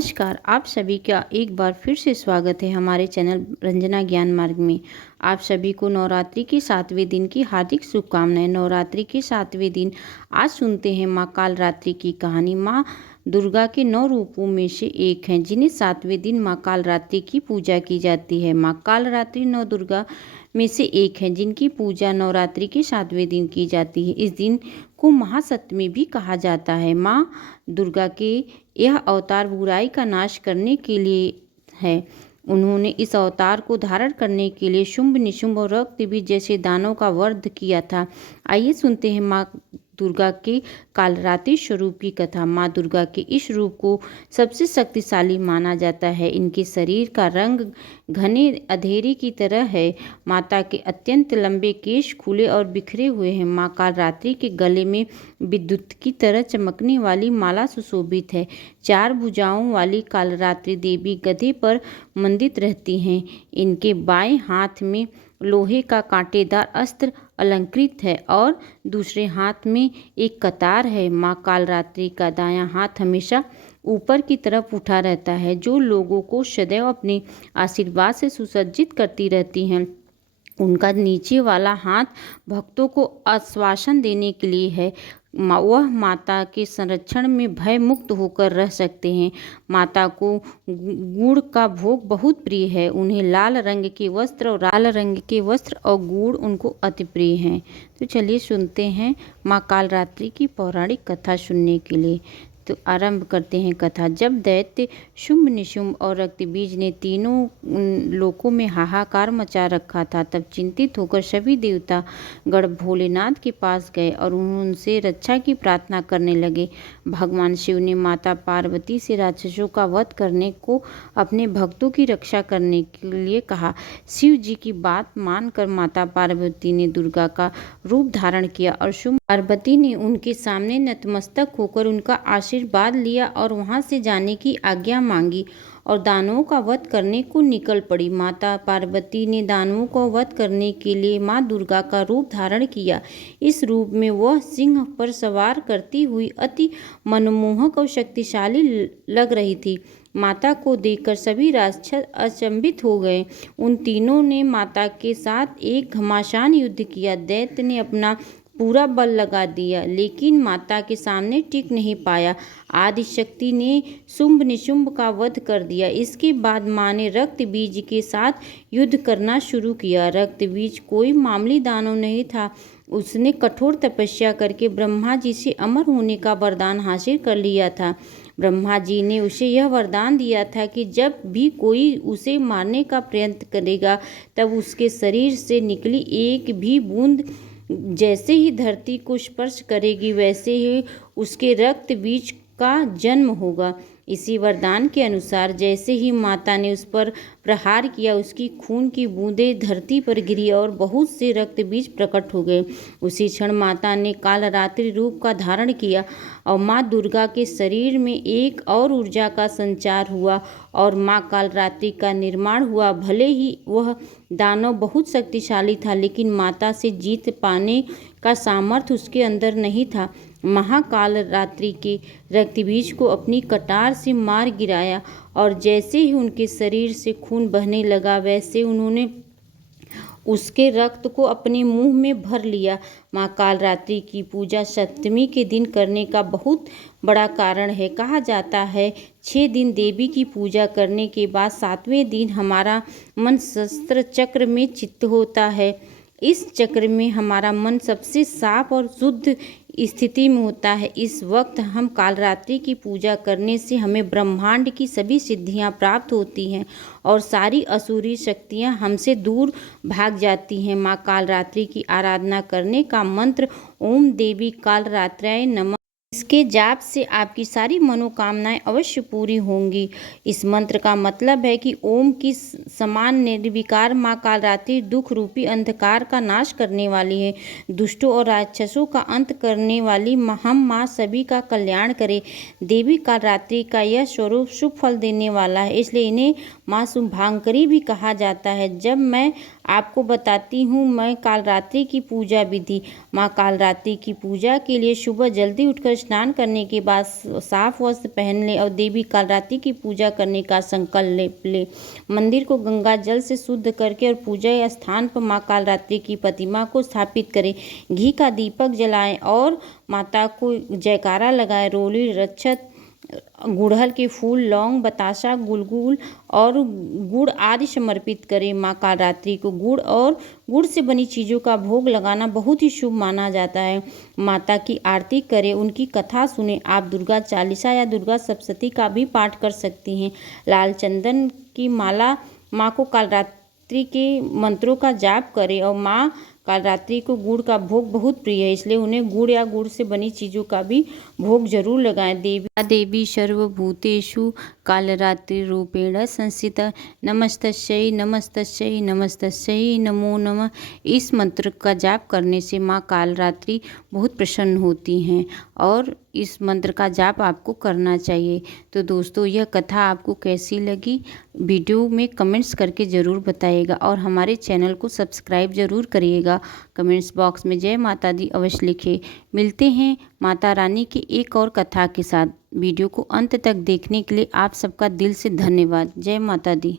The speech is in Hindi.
नमस्कार, आप सभी का एक बार फिर से स्वागत है हमारे चैनल रंजना ज्ञान मार्ग में। आप सभी को नवरात्रि के 7वें दिन की हार्दिक शुभकामनाएं। नवरात्रि के 7वें दिन आज सुनते हैं माँ कालरात्रि की कहानी। माँ दुर्गा के 9 रूपों में से एक हैं जिन्हें 7वें दिन माँ कालरात्रि की पूजा की जाती है। माँ कालरात्रि 9 दुर्गा में से एक है जिनकी पूजा नवरात्रि के 7वें दिन की जाती है। इस दिन को महासप्तमी भी कहा जाता है। माँ दुर्गा के यह अवतार बुराई का नाश करने के लिए है। उन्होंने इस अवतार को धारण करने के लिए शुंभ निशुंभ और रक्त बीज जैसे दानों का वध किया था। आइए सुनते हैं माँ दुर्गा के कालरात्रि स्वरूप की कथा। माँ दुर्गा के इस रूप को सबसे शक्तिशाली माना जाता है। इनके शरीर का रंग घने अंधेरे की तरह है। माता के अत्यंत लंबे केश खुले और बिखरे हुए हैं। माँ कालरात्रि के गले में विद्युत की तरह चमकने वाली माला सुशोभित है। 4 भुजाओं वाली कालरात्रि देवी गधे पर मंडित रहती हैं। इनके बाएं हाथ में लोहे का कांटेदार अस्त्र अलंकृत है और दूसरे हाथ में एक कतार है। माँ कालरात्रि का दायां हाथ हमेशा ऊपर की तरफ उठा रहता है, जो लोगों को सदैव अपने आशीर्वाद से सुसज्जित करती रहती हैं। उनका नीचे वाला हाथ भक्तों को आश्वासन देने के लिए है। वह माता के संरक्षण में भय मुक्त होकर रह सकते हैं। माता को गुड़ का भोग बहुत प्रिय है। उन्हें लाल रंग के वस्त्र और गुड़ उनको अति प्रिय हैं। तो चलिए सुनते हैं माँ कालरात्रि की पौराणिक कथा सुनने के लिए। तो आरंभ करते हैं कथा। जब दैत्य शुंभ निशुंभ और रक्तबीज ने तीनों लोकों में हाहाकार मचा रखा था, तब चिंतित होकर सभी देवता गण भोलेनाथ के पास गए और उनसे रक्षा की प्रार्थना करने लगे। भगवान शिव ने माता पार्वती से राक्षसों का वध करने को अपने भक्तों की रक्षा करने के लिए कहा। शिव जी की बात मानकर माता पार्वती ने दुर्गा का रूप धारण किया और शुंभ पार्वती ने उनके सामने नतमस्तक होकर उनका आशीर्वाद लिया और वहां से जाने की आज्ञा मांगी और दानवों का वध करने को निकल पड़ी। माता पार्वती ने दानवों को वध करने के लिए माँ दुर्गा का रूप धारण किया। इस रूप में वह सिंह पर सवार करती हुई अति मनमोहक और शक्तिशाली लग रही थी। माता को देखकर सभी राक्षस अचंभित हो गए। उन तीनों ने माता के साथ एक घमासान युद्ध किया। दैत्य ने अपना पूरा बल लगा दिया, लेकिन माता के सामने टिक नहीं पाया। आदिशक्ति ने शुंभ निशुंभ का वध कर दिया। इसके बाद माँ ने रक्त बीज के साथ युद्ध करना शुरू किया। रक्त बीज कोई मामूली दानव नहीं था। उसने कठोर तपस्या करके ब्रह्मा जी से अमर होने का वरदान हासिल कर लिया था। ब्रह्मा जी ने उसे यह वरदान दिया था कि जब भी कोई उसे मारने का प्रयत्न करेगा, तब उसके शरीर से निकली एक भी बूंद जैसे ही धरती को स्पर्श करेगी, वैसे ही उसके रक्त बीज का जन्म होगा। इसी वरदान के अनुसार जैसे ही माता ने उस पर प्रहार किया, उसकी खून की बूंदें धरती पर गिरी और बहुत से रक्त बीज प्रकट हो गए। उसी क्षण माता ने कालरात्रि रूप का धारण किया और माँ दुर्गा के शरीर में एक और ऊर्जा का संचार हुआ और माँ कालरात्रि का निर्माण हुआ। भले ही वह दानव बहुत शक्तिशाली था, लेकिन माता से जीत पाने का सामर्थ्य उसके अंदर नहीं था। महाकालरात्रि के रक्तबीज को अपनी कटार से मार गिराया और जैसे ही उनके शरीर से खून बहने लगा, वैसे उन्होंने उसके रक्त को अपने मुंह में भर लिया। माँ कालरात्रि की पूजा सप्तमी के दिन करने का बहुत बड़ा कारण है। कहा जाता है 6 दिन देवी की पूजा करने के बाद 7वें दिन हमारा मन शस्त्र चक्र में चित्त होता है। इस चक्र में हमारा मन सबसे साफ और शुद्ध स्थिति में होता है। इस वक्त हम कालरात्रि की पूजा करने से हमें ब्रह्मांड की सभी सिद्धियां प्राप्त होती हैं और सारी असुरी शक्तियां हमसे दूर भाग जाती हैं। माँ कालरात्रि की आराधना करने का मंत्र ओम देवी कालरात्राय नमः। इसके जाप से आपकी सारी मनोकामनाएं अवश्य पूरी होंगी। इस मंत्र का मतलब है कि ओम की समान निर्विकार माँ कालरात्रि दुख रूपी अंधकार का नाश करने वाली है। दुष्टों और राक्षसों का अंत करने वाली हम माँ सभी का कल्याण करे। देवी कालरात्रि का यह स्वरूप शुभ फल देने वाला है, इसलिए इन्हें माँ शुभांकरी भी कहा जाता है। जब मैं आपको बताती हूँ मैं कालरात्रि की पूजा विधि। माँ कालरात्रि की पूजा के लिए सुबह जल्दी उठकर स्नान करने के बाद साफ वस्त्र पहन ले और देवी कालरात्रि की पूजा करने का संकल्प ले। मंदिर को गंगा जल से शुद्ध करके और पूजा स्थान पर माँ कालरात्रि की प्रतिमा को स्थापित करें। घी का दीपक जलाएं और माता को जयकारा लगाएं। रोली, रक्षत, गुड़हल के फूल, लौंग, बतासा, गुलगुल और गुड़ आदि समर्पित करें। माँ कालरात्रि को गुड़ से बनी चीज़ों का भोग लगाना बहुत ही शुभ माना जाता है। माता की आरती करें, उनकी कथा सुने। आप दुर्गा चालीसा या दुर्गा सप्तशती का भी पाठ कर सकती हैं। लाल चंदन की माला माँ को कालरात्रि के मंत्रों का जाप करें और माँ कालरात्रि को गुड़ का भोग बहुत प्रिय है, इसलिए उन्हें गुड़ या गुड़ से बनी चीज़ों का भी भोग जरूर लगाएं। देवी सर्वभूतेषु कालरात्रि रूपेण संस्थिता नमस्तस्यै नमस्तस्यै नमस्तस्यै नमो नमः। इस मंत्र का जाप करने से माँ कालरात्रि बहुत प्रसन्न होती हैं और इस मंत्र का जाप आपको करना चाहिए। तो दोस्तों, यह कथा आपको कैसी लगी वीडियो में कमेंट्स करके ज़रूर बताइएगा और हमारे चैनल को सब्सक्राइब ज़रूर करिएगा। कमेंट्स बॉक्स में जय माता दी अवश्य लिखें। मिलते हैं माता रानी की एक और कथा के साथ। वीडियो को अंत तक देखने के लिए आप सबका दिल से धन्यवाद। जय माता दी।